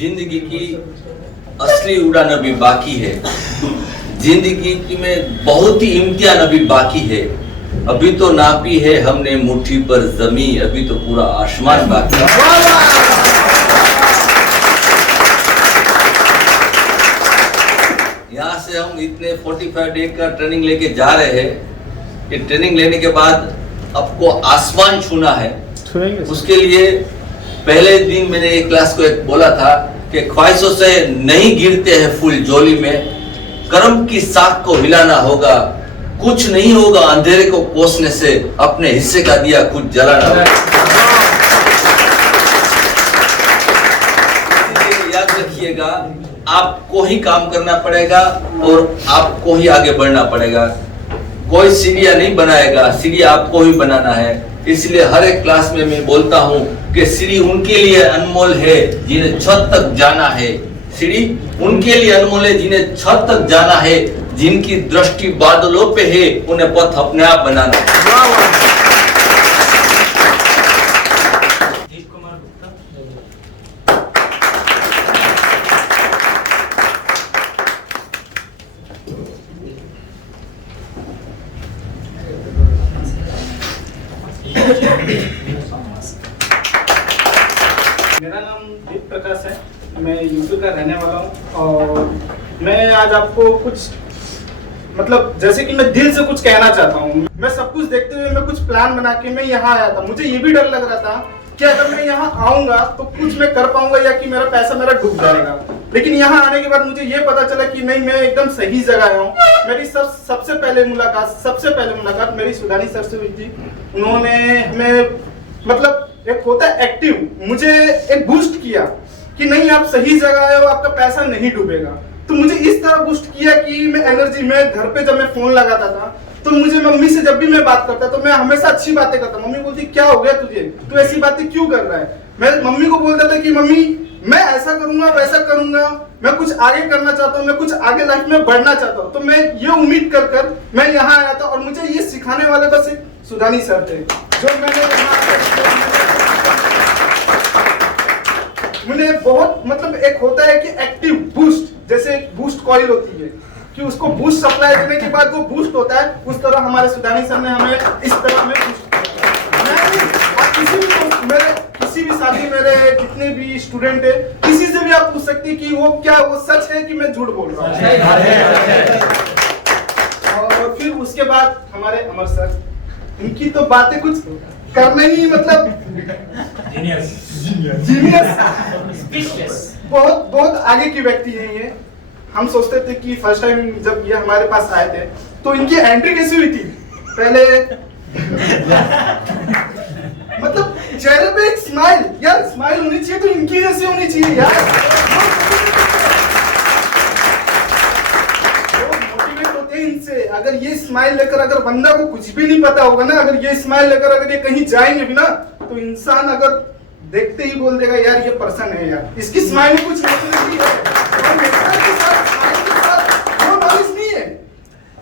जिंदगी की असली उड़ान अभी बाकी है। जिंदगी में बहुत ही इम्तिहान अभी बाकी है। अभी तो नापी है हमने मुट्ठी पर जमी, अभी तो पूरा आसमान बाकी है। यहाँ से हम इतने 45 डे का ट्रेनिंग लेके जा रहे हैं। ये ट्रेनिंग लेने के बाद आपको आसमान छूना है। उसके लिए पहले दिन मैंने एक क्लास को एक बोला था कि ख्वाहिशों से नहीं गिरते हैं फूल झोली में, कर्म की साख को हिलाना होगा। कुछ नहीं होगा अंधेरे को कोसने से, अपने हिस्से का दिया खुद जलाना होगा। याद रखिएगा, आपको ही काम करना पड़ेगा और आपको ही आगे बढ़ना पड़ेगा। कोई सीढ़ियां नहीं बनाएगा, सीढ़ी आपको ही बनाना है। इसलिए हर एक क्लास में मैं बोलता हूँ कि सीढ़ी उनके लिए अनमोल है जिन्हें छत तक जाना है। सीढ़ी उनके लिए अनमोल है जिन्हें छत तक जाना है, जिनकी दृष्टि बादलों पे है, उन्हें पथ अपने आप बनाना है। मेरा नाम दीप प्रकाश है, मैं यूपी का रहने वाला हूँ और मैं आज आपको कुछ मतलब जैसे कि मैं दिल से कुछ कहना चाहता हूँ। मैं सब कुछ देखते हुए मैं कुछ प्लान बना के मैं यहाँ आया था। मुझे ये भी डर लग रहा था कि अगर मैं यहाँ आऊंगा तो कुछ मैं कर पाऊंगा या कि मेरा पैसा मेरा डूब जाएगा। लेकिन यहाँ आने के बाद मुझे ये पता चला कि नहीं, मैं एकदम सही जगह आया हूँ। मेरी सबसे पहले मुलाकात मेरी सुधानी सर से हुई थी। उन्होंने हमें मतलब एक होता है एक्टिव, मुझे एक बूस्ट किया कि नहीं आप सही जगह आए हो, आपका पैसा नहीं डूबेगा। तो मुझे इस तरह बूस्ट किया कि मैं एनर्जी में घर पे जब मैं फोन लगाता था तो मुझे मम्मी से जब भी मैं बात करता तो मैं हमेशा अच्छी बातें करता। मम्मी बोलती क्या हो गया तुझे, तू ऐसी बातें क्यों कर रहा है। मैं मम्मी को बोलता था कि मम्मी मैं ऐसा करूंगा वैसा करूंगा, मैं कुछ आगे करना चाहता हूँ, मैं कुछ आगे लाइफ में बढ़ना चाहता हूँ। तो मैं ये उम्मीद कर मैं यहाँ आया था और मुझे ये सिखाने वाले बस एक सुधानी सर थे जो मैंने बहुत मतलब एक होता है कि एक्टिव बूस्ट, जैसे एक बूस्ट कॉइल होती है कि उसको बूस्ट सप्लाई देने के बाद वो बूस्ट होता है, उस तरह हमारे सुधानी सर ने हमें इस तरह हमें बूस्ट किया। मेरे किसी भी साथी, मेरे जितने भी स्टूडेंट है, किसी से भी आप पूछ सकते हैं कि वो सच है कि मैं झूठ बोल रहा हूँ। और फिर उसके बाद हमारे अमर सर, इनकी तो बातें कुछ करने ही मतलब जीनियस बहुत आगे की व्यक्ति है ये। हम सोचते थे कि फर्स्ट टाइम जब ये हमारे पास आए थे तो इनकी एंट्री कैसी हुई थी, पहले मतलब चेहरे पे एक स्माइल, यार स्माइल होनी चाहिए तो इनकी जैसी होनी चाहिए यार। मोटिवेट होते हैं इनसे। अगर ये स्माइल लेकर अगर बंदा को कुछ भी नहीं पता होगा ना, अगर ये स्माइल लेकर अगर ये कहीं जाएंगे भी ना तो इंसान अगर देखते ही बोल देगा यार ये पर्सन है यार, इसकी स्माइल में कुछ नेचुरलिटी है। नॉलेज नहीं है,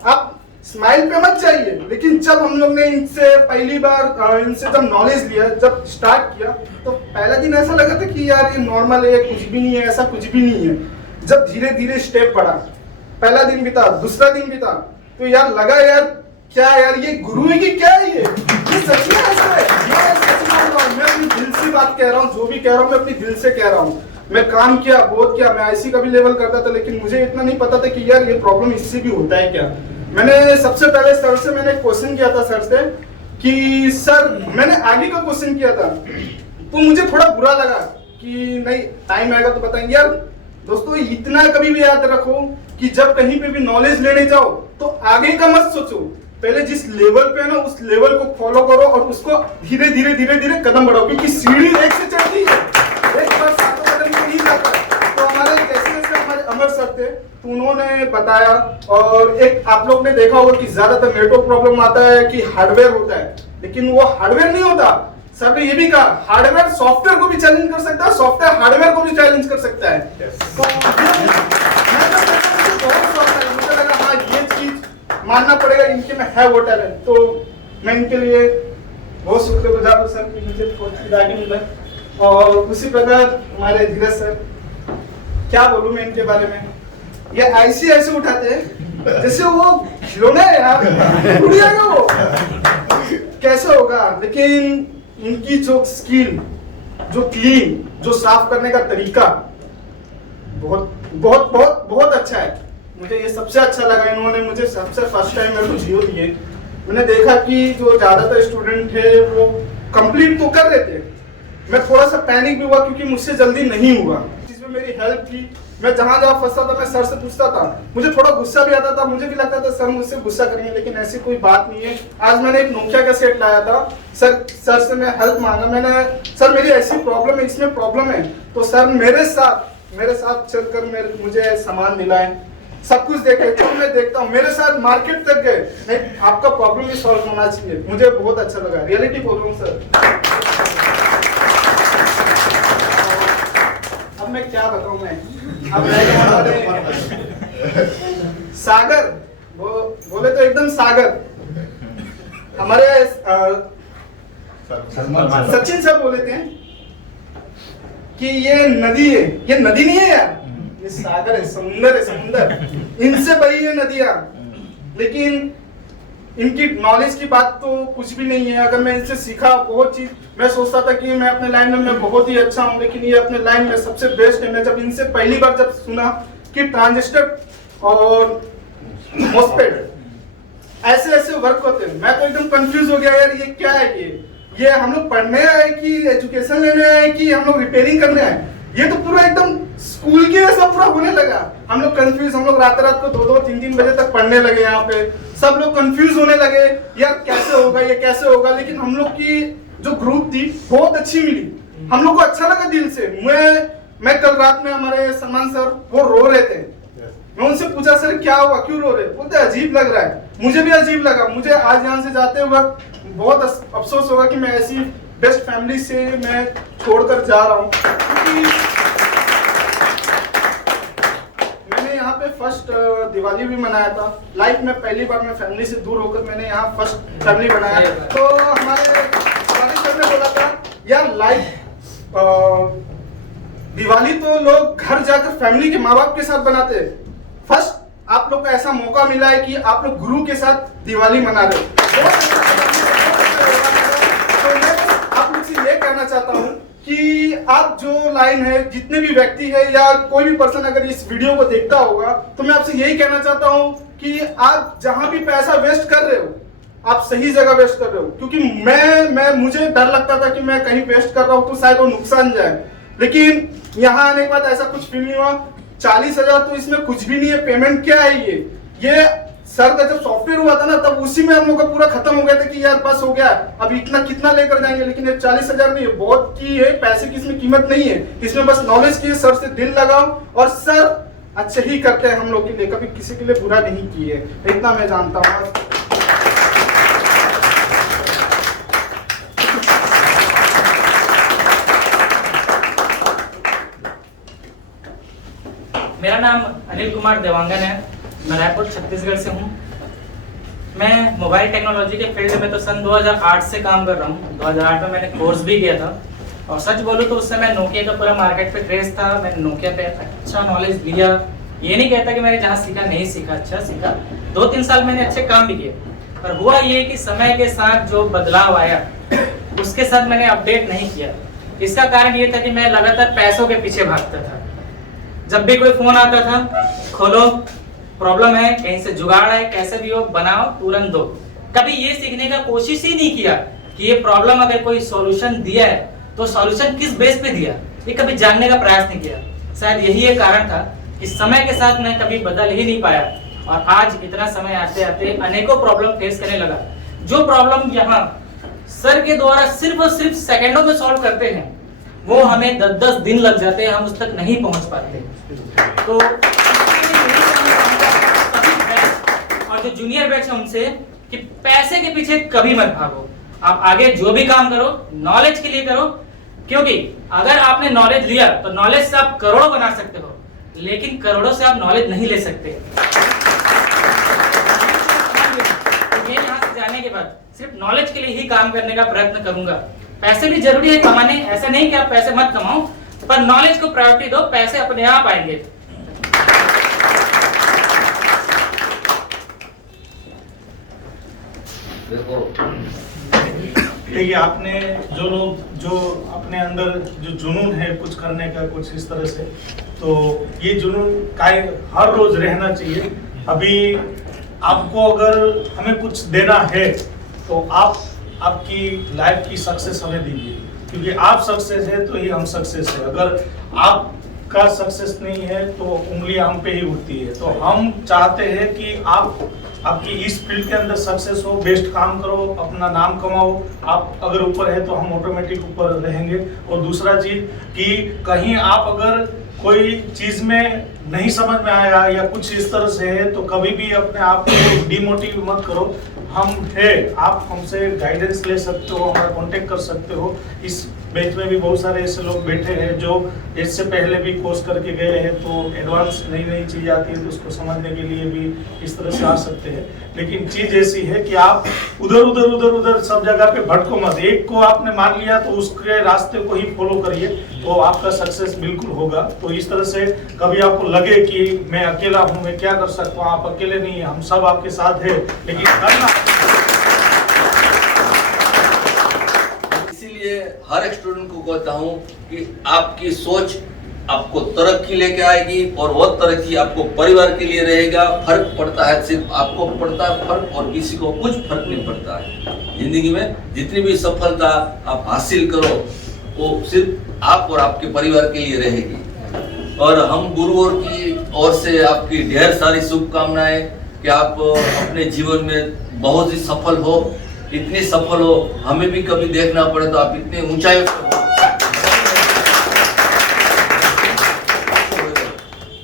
आप स्माइल पे मत जाइए। लेकिन जब हम लोग ने इनसे पहली बार इनसे जब नॉलेज लिया, जब स्टार्ट किया तो पहला दिन ऐसा लगा था कि यार ये नॉर्मल है, कुछ भी नहीं है, ऐसा कुछ भी नहीं है। जब धीरे धीरे स्टेप बढ़ा, पहला दिन भी था, दूसरा दिन भी था, तो यार लगा यार क्या यार ये गुरु है कि क्या है ये सच में ऐसा है। मैं अपनी दिल से बात कह रहा हूँ, जो भी कह रहा हूँ मैं अपनी दिल से कह रहा हूँ। मैं काम किया, बहुत किया, मैं आईसी का भी लेवल करता था, लेकिन मुझे इतना नहीं पता था कि यार ये प्रॉब्लम इससे भी होता है क्या। मैंने सबसे पहले सर से मैंने क्वेश्चन किया था सर से कि सर मैंने आगे का क्वेश्चन किया था तो मुझे थोड़ा बुरा लगा कि नहीं टाइम आएगा तो बताएंगे। यार दोस्तों इतना कभी भी याद रखो कि जब कहीं पे भी नॉलेज लेने जाओ तो आगे का मत सोचो, पहले जिस लेवल पे है ना उस लेवल को फॉलो करो और उसको धीरे धीरे कदम बढ़ाओ, क्योंकि सीढ़ी एक से चढ़ती है, एक बार सातों कदम पे नहीं जाता। तो हमारे जैसे हमारे अमर सर थे तो उन्होंने बताया। और एक आप लोग ने देखा होगा कि ज्यादातर नेटवर्क प्रॉब्लम आता है कि हार्डवेयर होता है, लेकिन वो हार्डवेयर नहीं होता। सर ने ये भी कहा हार्डवेयर सॉफ्टवेयर को भी चैलेंज कर सकता है, सॉफ्टवेयर हार्डवेयर को भी चैलेंज कर सकता है। मुझे लगा हाँ ये चीज मानना पड़ेगा, इनके में है वो टैलेंट। तो मैं इनके लिए बहुत शुक्रगुजार हूँ सर कि मुझे आगे मिला। और उसी प्रकार हमारे धीरज सर क्या बोलूं मैं इनके बारे में, ये ऐसे उठाते हैं जैसे वो खिलौना है यार, उड़ जाएगा वो, कैसे होगा। लेकिन इनकी जो स्किल, जो क्लीन, जो साफ करने का तरीका बहुत बहुत बहुत बहुत अच्छा है। मुझे ये सबसे अच्छा लगा, इन्होंने मुझे सबसे फर्स्ट टाइम मेरे को जियो दिए। मैंने देखा कि जो ज्यादातर स्टूडेंट थे वो कंप्लीट तो कर रहे थे, मैं थोड़ा सा पैनिक भी हुआ क्योंकि मुझसे जल्दी नहीं हुआ। इसमें मेरी हेल्प की, मैं जहां जहां फंसता था मैं सर से पूछता था, मुझे थोड़ा गुस्सा भी आता था, मुझे भी लगता था सर मुझसे गुस्सा करेंगे, लेकिन ऐसी कोई बात नहीं है। आज मैंने एक नोकिया का सेट लाया था, सर से मैं हेल्प मांगा, मैंने सर मेरी ऐसी प्रॉब्लम है, इसमें प्रॉब्लम है, तो सर मेरे साथ चलकर मुझे सामान दिलाए, सब कुछ देखे। तो मैं देखता हूँ मेरे साथ मार्केट तक गए, नहीं आपका प्रॉब्लम भी सॉल्व होना चाहिए, मुझे बहुत अच्छा लगा, रियलिटी बोल रहा हूँ सर। अब मैं क्या बताऊं, सागर वो बोले तो एकदम सागर, हमारे सचिन सर बोले थे कि ये नदी है, ये नदी नहीं है यार, ये सागर है, समुंदर है, समुंदर, इनसे बड़ी है नदियां। लेकिन इनकी नॉलेज की बात तो कुछ भी नहीं है। अगर मैं इनसे सीखा बहुत चीज, मैं सोचता था कि मैं अपने लाइन में मैं बहुत ही अच्छा हूँ, लेकिन ये अपने लाइन में सबसे बेस्ट है। मैं जब इनसे पहली बार जब सुना कि ट्रांजिस्टर और मोस्फेट ऐसे वर्क होते हैं, मैं तो एकदम कंफ्यूज हो गया यार, ये क्या है, ये हम लोग पढ़ने आए कि एजुकेशन लेने आए कि हम लोग रिपेयरिंग करने आए। ये तो पूरा एकदम स्कूल के जैसा पूरा होने लगा। हम लोग कंफ्यूज, हम लोग रात को 2-2 3-3 बजे तक पढ़ने लगे, यहाँ पे सब लोग कंफ्यूज होने लगे यार कैसे होगा, ये कैसे होगा। लेकिन हम लोग की जो ग्रुप थी बहुत अच्छी मिली, हम लोग को अच्छा लगा दिल से। मैं कल रात में हमारे सलमान सर वो रो रहे थे, मैं उनसे पूछा सर क्या हुआ, क्यों रो रहे, बोलते अजीब लग रहा है। मुझे भी अजीब लगा, मुझे आज यहाँ से जाते वक्त बहुत अफसोस होगा कि मैं ऐसी बेस्ट फैमिली से मैं छोड़कर जा रहा हूँ, क्योंकि मैंने यहाँ पे फर्स्ट दिवाली भी मनाया था लाइफ में, पहली बार मैं फैमिली से दूर होकर मैंने यहाँ फर्स्ट फैमिली बनाया। तो हमारे सर ने बोला था यार लाइफ दिवाली तो लोग घर जाकर फैमिली के माँ बाप के साथ बनाते हैं, फर्स्ट आप लोग को ऐसा मौका मिला है कि आप लोग गुरु के साथ दिवाली मना रहे हो। तो मैं आप लोग से ये कहना चाहता हूँ कि आप जो लाइन है, जितने भी व्यक्ति है या कोई भी पर्सन अगर इस वीडियो को देखता होगा, तो मैं आपसे यही कहना चाहता हूँ कि आप जहां भी पैसा वेस्ट कर रहे हो आप सही जगह वेस्ट कर रहे हो। क्योंकि मुझे डर लगता था कि मैं कहीं वेस्ट कर रहा हूँ तो शायद वो नुकसान जाए, लेकिन यहाँ आने के बाद ऐसा कुछ फील नहीं हुआ। 40,000 तो इसमें कुछ भी नहीं है, पेमेंट क्या है ये सर का जब सॉफ्टवेयर हुआ था ना तब उसी में हम लोग का पूरा खत्म हो गया था कि यार बस हो गया, अब इतना कितना लेकर जाएंगे। लेकिन ये 40,000 नहीं है, बहुत की है, पैसे की इसमें कीमत नहीं है, इसमें बस नॉलेज की है। सर से दिल लगाओ और सर अच्छे ही करते हैं हम लोग के लिए, कभी किसी के लिए बुरा नहीं किए, इतना मैं जानता हूँ। मेरा नाम अनिल कुमार देवांगन है, मैं रायपुर छत्तीसगढ़ से हूँ। मैं मोबाइल टेक्नोलॉजी के फील्ड में तो सन 2008 से काम कर रहा हूँ। 2008 में मैंने कोर्स भी किया था, और सच बोलूँ तो उस समय नोकिया का पूरा मार्केट पे क्रेज था। मैंने नोकिया पे अच्छा नॉलेज लिया, ये नहीं कहता कि मैंने जहाँ सीखा नहीं सीखा, अच्छा सीखा। 2-3 साल मैंने अच्छे काम भी किए, पर हुआ ये कि समय के साथ जो बदलाव आया उसके साथ मैंने अपडेट नहीं किया। इसका कारण ये था कि मैं लगातार पैसों के पीछे भागता था। जब भी कोई फोन आता था, खोलो प्रॉब्लम है, कहीं से जुगाड़ है, कैसे भी हो बनाओ तुरंत दो। कभी ये सीखने का कोशिश ही नहीं किया कि ये प्रॉब्लम अगर कोई सॉल्यूशन दिया है तो सॉल्यूशन किस बेस पे दिया, ये कभी जानने का प्रयास नहीं किया। शायद यही एक कारण था कि समय के साथ मैं कभी बदल ही नहीं पाया, और आज इतना समय आते आते अनेकों प्रॉब्लम फेस करने लगा। जो प्रॉब्लम यहाँ सर के द्वारा सिर्फ और सिर्फ सेकंडों में सॉल्व करते हैं, वो हमें 10-10 दिन लग जाते हैं, हम उस तक नहीं पहुंच पाते। तो और जो जूनियर बैच है उनसे कि पैसे के पीछे कभी मत भागो, आप आगे जो भी काम करो नॉलेज के लिए करो, क्योंकि अगर आपने नॉलेज लिया तो नॉलेज से आप करोड़ों बना सकते हो, लेकिन करोड़ों से आप नॉलेज नहीं ले सकते। मैं यहाँ से जाने के बाद सिर्फ नॉलेज के लिए ही काम करने का प्रयत्न करूंगा। पैसे भी जरूरी है कमाने, ऐसा नहीं कि आप पैसे मत कमाओ, पर नॉलेज को प्रायोरिटी दो, पैसे अपने आप आएंगे। देखो देखिए, आपने जो लोग जो अपने अंदर जो जुनून है कुछ करने का, कुछ इस तरह से, तो ये जुनून हर रोज रहना चाहिए। अभी आपको अगर हमें कुछ देना है तो आप आपकी लाइफ की सक्सेस हमें दीजिए, क्योंकि आप सक्सेस है तो ही हम सक्सेस है। अगर आपका सक्सेस नहीं है तो उंगली हम पे ही उठती है। तो हम चाहते हैं कि आपकी इस फील्ड के अंदर सक्सेस हो, बेस्ट काम करो, अपना नाम कमाओ। आप अगर ऊपर है तो हम ऑटोमेटिक ऊपर रहेंगे। और दूसरा चीज कि कहीं आप अगर कोई चीज में नहीं समझ में आया या कुछ इस तरह से है तो कभी भी अपने आप को डिमोटिव मत करो। हम है, आप हमसे गाइडेंस ले सकते हो, हमारा कांटेक्ट कर सकते हो। इस बैच में भी बहुत सारे ऐसे लोग बैठे हैं जो इससे पहले भी कोर्स करके गए हैं, तो एडवांस नई नई चीज़ आती है तो उसको समझने के लिए भी इस तरह से आ सकते हैं। लेकिन चीज़ ऐसी है कि आप उधर सब जगह पे भटको मत। एक को आपने मान लिया तो उसके रास्ते को ही फॉलो करिए, तो आपका सक्सेस बिल्कुल होगा। तो इस तरह से कभी आपको लगे कि मैं अकेला हूँ, मैं क्या कर सकता हूँ, आप अकेले नहीं, हम सब आपके साथ है, लेकिन करना। इसीलिए हर एक स्टूडेंट को कहता हूँ कि आपकी सोच आपको तरक्की लेके आएगी, और वो तरक्की आपको परिवार के लिए रहेगा। फर्क पड़ता है, सिर्फ आपको पड़ता है फर्क, और किसी को कुछ फर्क नहीं पड़ता है। जिंदगी में जितनी भी सफलता आप हासिल करो वो सिर्फ आप और आपके परिवार के लिए रहेगी। और हम गुरुओं की ओर से आपकी ढेर सारी शुभकामनाएं कि आप अपने जीवन में बहुत ही सफल हो, इतनी सफल हो हमें भी कभी देखना पड़े तो आप इतने ऊंचाई पे हो।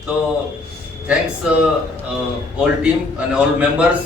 तो thanks all team and all members.